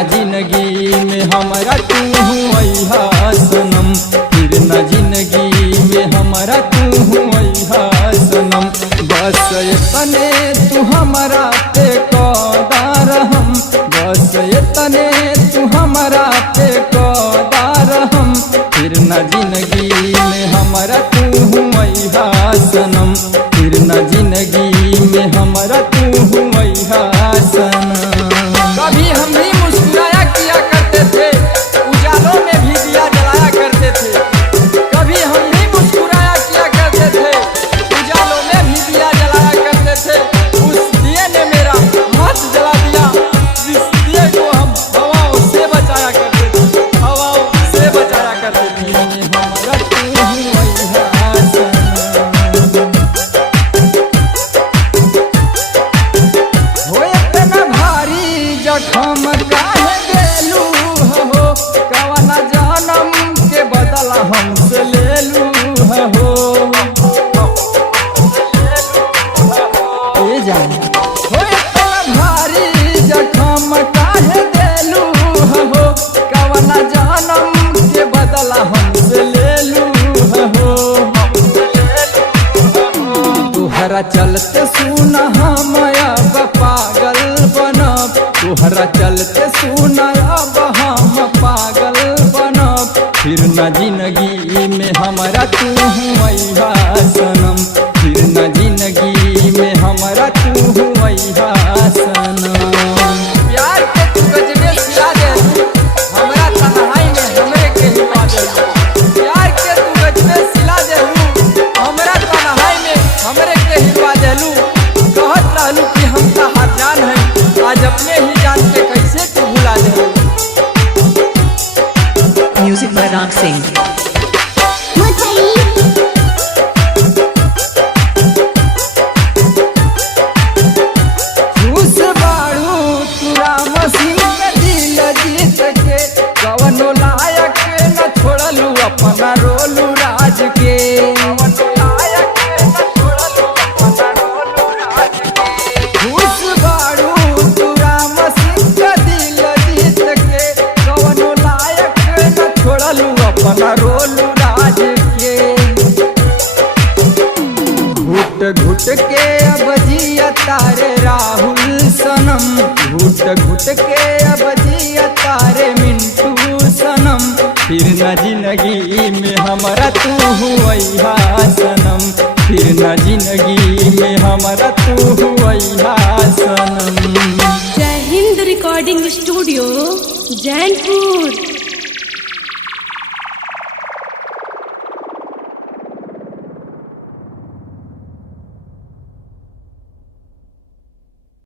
न जिंदगी में हमारा तू अइहा सनम, फिर न जिंदगी में हमारा तू अइहा सनम। बस इतने तू हमारा पे कदार हम, बस इतने तू हमारा पे कदार हम, फिर न जिंदगी में हमारा तू अइहा सनम, फिर न जिंदगी में हमारा तू अइहा सनम। कभी हम भी मुस्कुराया किया करते थे, उजालों में भी दिया जलाया करते थे। कभी हम भी मुस्कुराया किया करते थे, उजालों में भी दिया जलाया करते थे। उस दिए ने मेरा हाथ जला दिया, जिस दिए को हम हवाओं से बचाया करते थे, हवाओं से बचाया करते थे। हमारा तू अइहा सनम। हो इतना भारी जखम काहे देलू हो, कवना जन्म के बदला हमसे लेलू हो। ए जान हो इतना भारी जखम काहे देलू हो, कवना जन्म के बदला हमसे लेलू हो। तुहरा चलते सुन हम अब पागल बनब, तुहरा चलते सुन अब हम पागल बनब, फिर न जिंदगी में हमारा तू अइहा सनम, फिर न जिंदगी में हमारा तू अइहा सनम। प्यार के तू गजबे सिला देलू, हमरा तन्हाई में हमरे के हिला देलू। प्यार के तू गजबे सिला देलू, हमरा तन्हाई में हमरे के हिला देलू। कहत रहलू कि हम तहार जान है, आज अपने ही जान के कैसे तू भुला देलू। Music by Ram Singh. खुश बाड़ू तू राम सिंह के दिल जीत के, कवनो लायक न छोड़लू अपना रोलू राज के। खुश बाड़ू तू राम सिंह के दिल जीत के, कवनो लायक न छोड़लू अपना रोलू राज के। घुट घुट के अब जिया तारे राहुल सनम, घुट घुट के अब जिया तारे मिंटू सनम, फिर न जिंदगी में हमारा तू अइहा सनम, फिर न जिंदगी में हमारा तू अइहा सनम। जय हिंद रिकॉर्डिंग स्टूडियो जैनपुर।